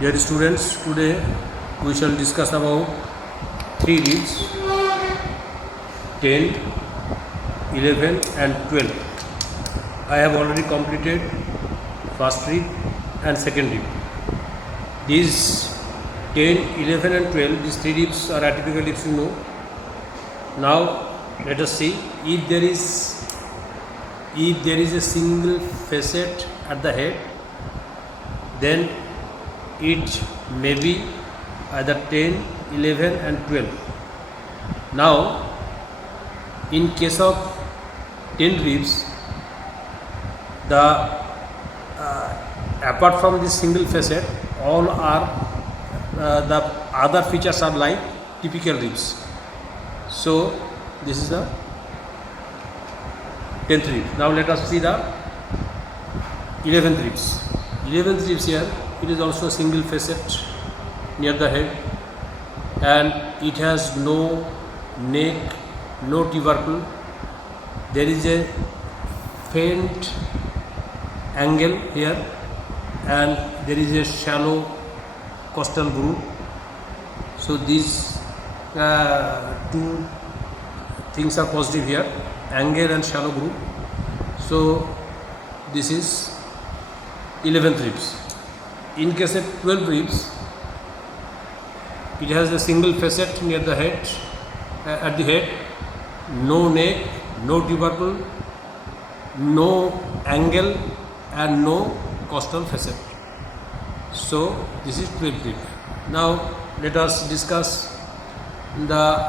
Dear students, today we shall discuss about three ribs 10, 11 and 12. I have already completed first rib and second rib. These 10, 11 and 12, these three ribs are atypical ribs, you know. Now let us see if there is a single facet at the head, then it may be either 10, 11 and 12. Now in case of 10 ribs, apart from this single facet, all are the other features are like typical ribs. So this is the 10th rib. Now let us see the 11th ribs. 11th ribs here, it is also a single facet near the head, and it has no neck, no tubercle. There is a faint angle here, and there is a shallow costal groove. So these two things are positive here, angle and shallow groove. So this is 11th ribs. In case of 12 ribs, it has a single facet near the head, at the head, no neck, no tubercle, no angle and no costal facet. So this is 12th rib. Now let us discuss the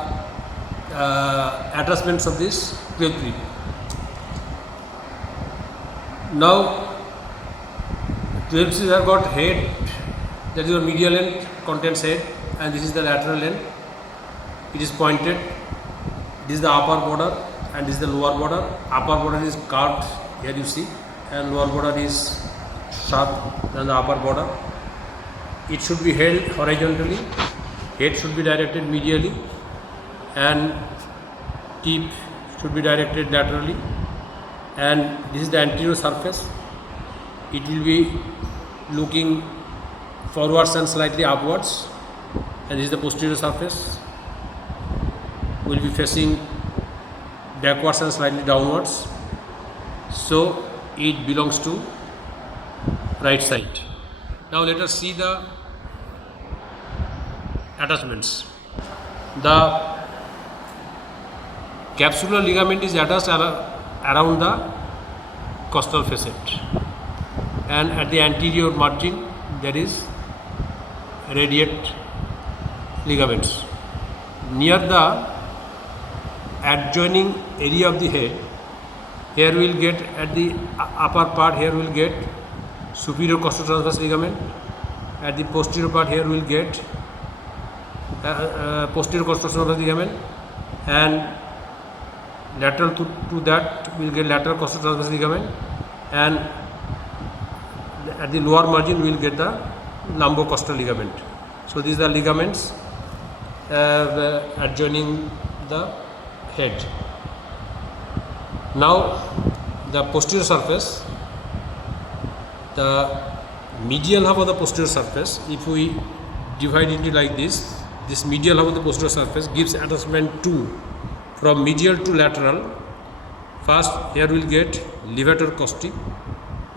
attachments of this 12th rib. Now 12 ribs have got head, that is your medial end contains head, and this is the lateral end. It is pointed. This is the upper border and this is the lower border. Upper border is curved, here you see, and lower border is sharp than the upper border. It should be held horizontally, head should be directed medially, and tip should be directed laterally, and this is the anterior surface. It will be looking forwards and slightly upwards, and this is the posterior surface, will be facing backwards and slightly downwards. So it belongs to right side. Now let us see the attachments. The capsular ligament is attached around the costal facet, and at the anterior margin there is radiate ligaments. Near the adjoining area of the head, here we will get, at the upper part here we will get superior costotransverse ligament, at the posterior part here we will get posterior costotransverse ligament, and lateral to that we will get lateral costotransverse ligament, and at the lower margin we will get the lumbocostal ligament. So these are ligaments adjoining the head. Now the posterior surface, the medial half of the posterior surface, if we divide into like this medial half of the posterior surface gives attachment to, from medial to lateral. First here we will get levator costi,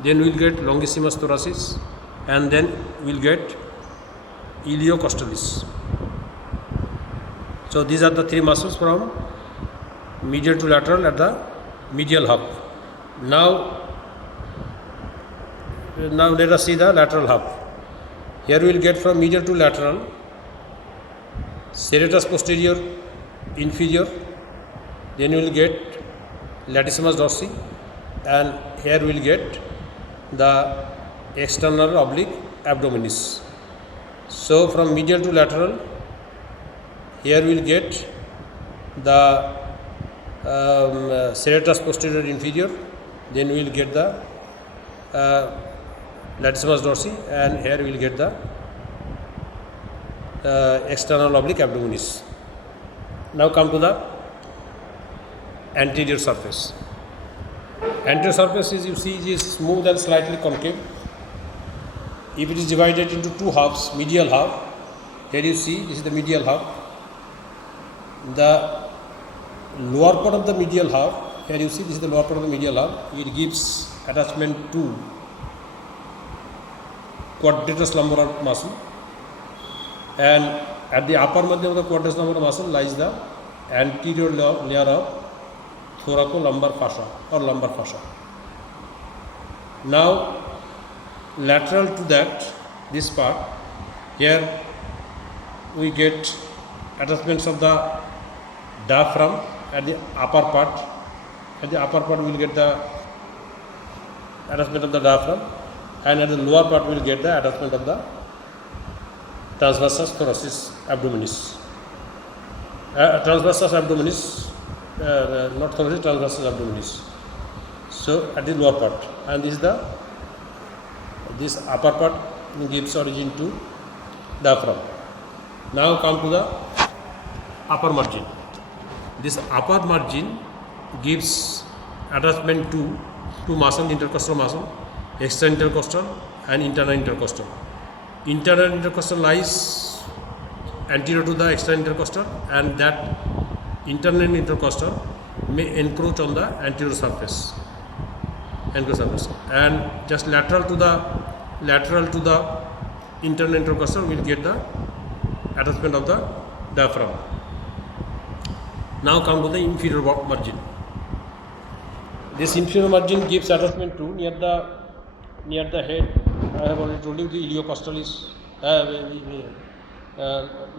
then we will get longissimus thoracis, and then we will get iliocostalis. So these are the three muscles from medial to lateral at the medial half. Now let us see the lateral half. Here we will get from medial to lateral serratus posterior inferior, then we will get latissimus dorsi, and here we will get the external oblique abdominis. So from medial to lateral, here we will get the serratus posterior inferior, then we will get the latissimus dorsi, and here we will get the external oblique abdominis. Now come to the anterior surface. Anterior surface is, you see, is smooth and slightly concave. if it is divided into two halves, medial half, here you see this is the medial half. The lower part of the medial half, here you see this is the lower part of the medial half. It gives attachment to quadratus lumbar muscle, and at the upper medium of the quadratus lumbar muscle lies the anterior layer of thoracolumbar fascia or lumbar fascia. Now lateral to that, this part, here we get attachments of the diaphragm at the upper part. At the upper part we will get the attachment of the diaphragm, and at the lower part we will get the attachment of the transversus thoracis abdominis. Transversus abdominis, not thoracis, transversus abdominis. So at the lower part, and this upper part gives origin to diaphragm. Now come to the upper margin. This upper margin gives attachment to two muscle, intercostal muscle, external intercostal and internal intercostal. Internal intercostal lies anterior to the external intercostal, and that internal intercostal may encroach on the anterior surface, and just lateral to the internal intercostal will get the attachment of the diaphragm. Now come to the inferior margin. This inferior margin gives attachment to near the head. I have already told you the iliocostalis,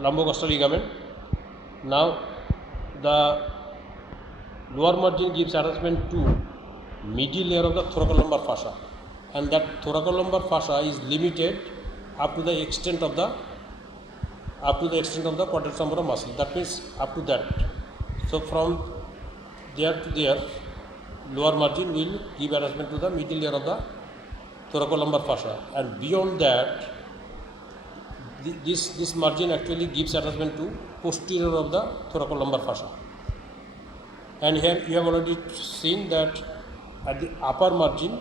lumbocostal ligament. Now the lower margin gives attachment to medial layer of the thoracolumbar fascia, and that thoracolumbar fascia is limited up to the extent of the quadratus lumbar muscle. That means up to that. So from there to there, lower margin will give attachment to the medial layer of the thoracolumbar fascia, and beyond that, this margin actually gives attachment to posterior of the thoracolumbar fascia. And here you have already seen that at the upper margin,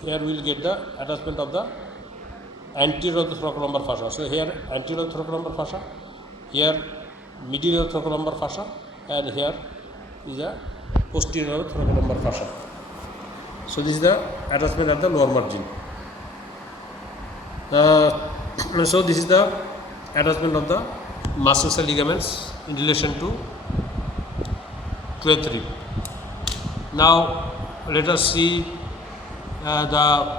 here we will get the attachment of the anterior of the thoracolumbar fascia. So here anterior of the thoracolumbar fascia, here medial of the thoracolumbar fascia, and here is a posterior of the thoracolumbar fascia. So this is the attachment at the lower margin. So this is the attachment of the muscles and ligaments in relation to 12th rib. Now let us see the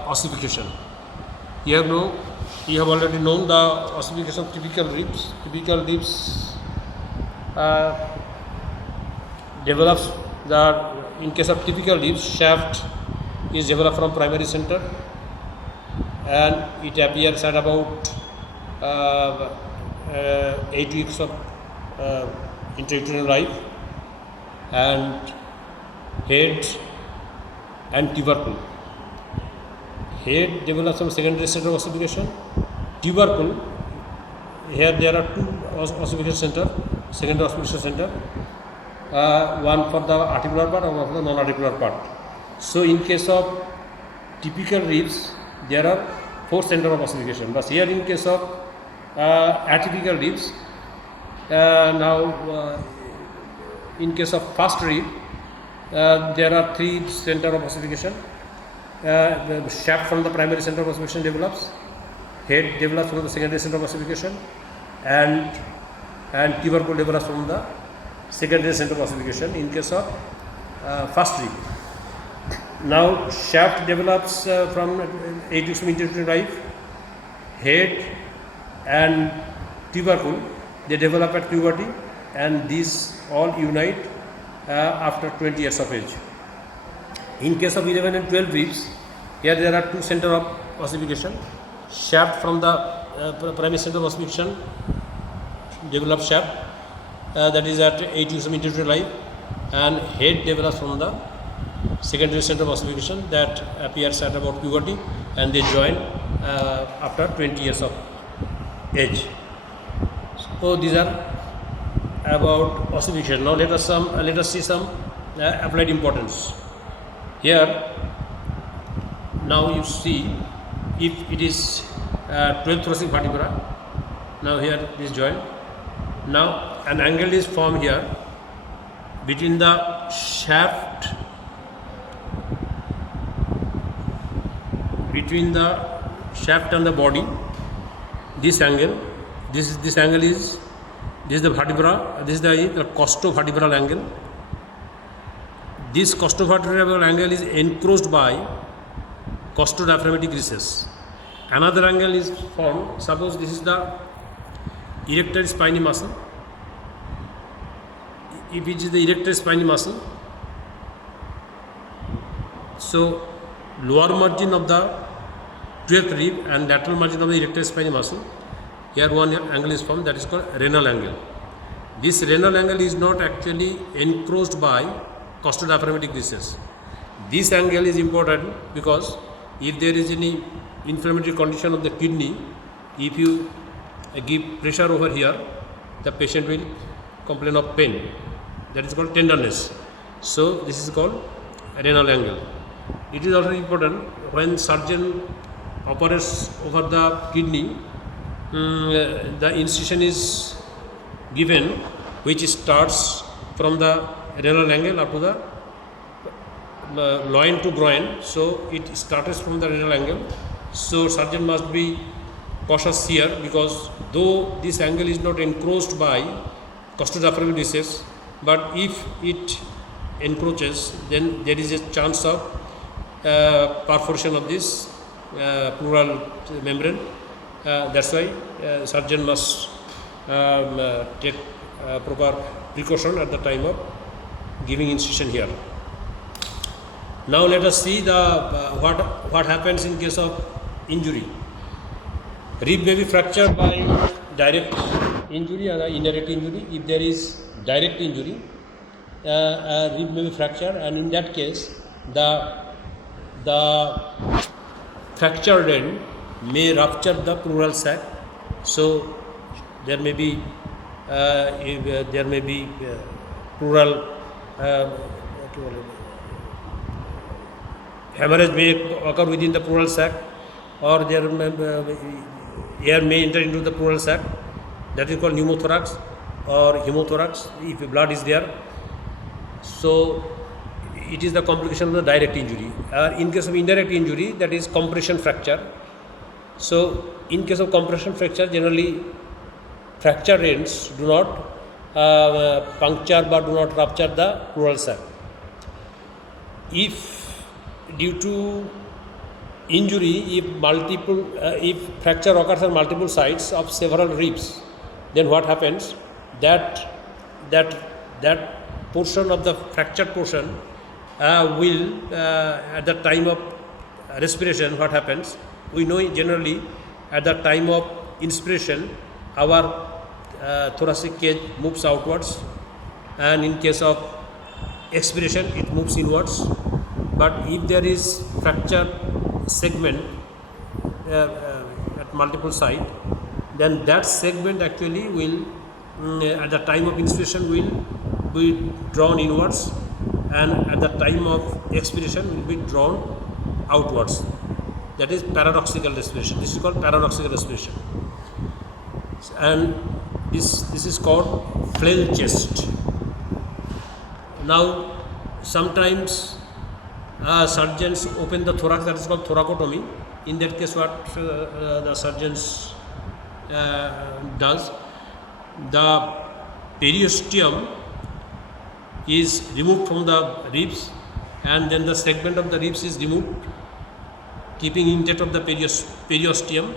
ossification. You have already known the ossification of typical ribs. Typical ribs develops in case of typical ribs, shaft is developed from primary center, and it appears at about 8 weeks of intrauterine life, and head and tubercle. Head develops from secondary center of ossification. Tubercle, here there are two ossification center, secondary ossification center, one for the articular part and one for the non-articular part. So in case of typical ribs, there are 4 centers of ossification, but here in case of atypical ribs, in case of first rib, there are 3 centers of ossification. The shaft from the primary center of ossification develops, head develops from the secondary center of ossification, and tubercle develops from the secondary center of ossification in case of first rib. Now shaft develops from 8 weeks of intrauterine life. Head and tubercle, they develop at puberty, and these all unite after 20 years of age. In case of 11 and 12 ribs, here there are 2 centers of ossification. Shaft from the primary center of ossification develops shaft, that is at 8 weeks of intrauterine life, and head develops from the secondary center of ossification that appears at about puberty, and they join after 20 years of age. So these are about ossification. Now let us see some applied importance. Here now you see if it is 12th thoracic vertebra. Now here this joint. Now an angle is formed here between the shaft and the body. This angle, this angle is the vertebra. This is the costovertebral angle. This costovertebral angle is encroached by costodiaphragmatic recess. Another angle is formed. Suppose this is the erector spinae muscle. If it is the erector spinae muscle, so lower margin of the 12th rib and lateral margin of the erector spinae muscle, here one angle is formed, that is called renal angle. This renal angle is not actually encroached by costodiaphragmatic recess. This angle is important because if there is any inflammatory condition of the kidney, if you give pressure over here, the patient will complain of pain. That is called tenderness. So this is called renal angle. It is also important when surgeon operates over the kidney, the incision is given which starts from the renal angle up to the loin to groin. So it starts from the renal angle. So surgeon must be cautious here, because though this angle is not encroached by costodiaphragmatic recess, but if it encroaches, then there is a chance of perforation of this pleural membrane. That's why surgeon must take proper precaution at the time of giving incision here. Now let us see the what happens in case of injury. Rib may be fractured by direct injury or indirect injury. If there is direct injury, rib may be fractured, and in that case the fractured end may rupture the pleural sac. So there may be pleural hemorrhage may occur within the pleural sac, or there air may enter into the pleural sac. That is called pneumothorax or hemothorax if blood is there. So it is the complication of the direct injury. In case of indirect injury, that is compression fracture. So in case of compression fracture, generally fractured ends do not puncture but do not rupture the pleural sac. If due to injury, if fracture occurs on multiple sides of several ribs, then what happens? That portion of the fractured portion will at the time of respiration, what happens? We know generally at the time of inspiration our thoracic cage moves outwards, and in case of expiration it moves inwards. But if there is fracture segment at multiple sites, then that segment actually will at the time of inspiration will be drawn inwards, and at the time of expiration will be drawn outwards. That is paradoxical respiration. This is called paradoxical respiration, and this is called flail chest. Now sometimes surgeons open the thorax, that is called thoracotomy. In that case, what the surgeons does, the periosteum is removed from the ribs, and then the segment of the ribs is removed, keeping intact of the periosteum,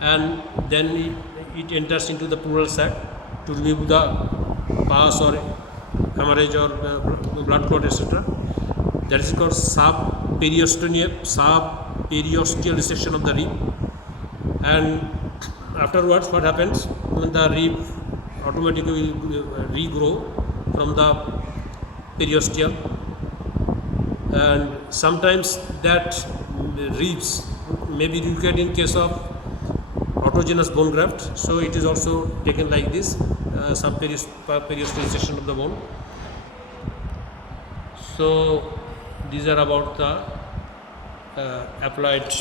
and then it enters into the pleural sac to remove the pus or hemorrhage or blood clot, etc. That is called subperiosteal resection of the rib. And afterwards, what happens? When the rib automatically will regrow from the periosteum, and sometimes that ribs may be required in case of autogenous bone graft. So it is also taken like this, subperiosteal resection of the bone. So these are about the applied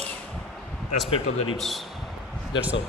aspect of the ribs. That's all.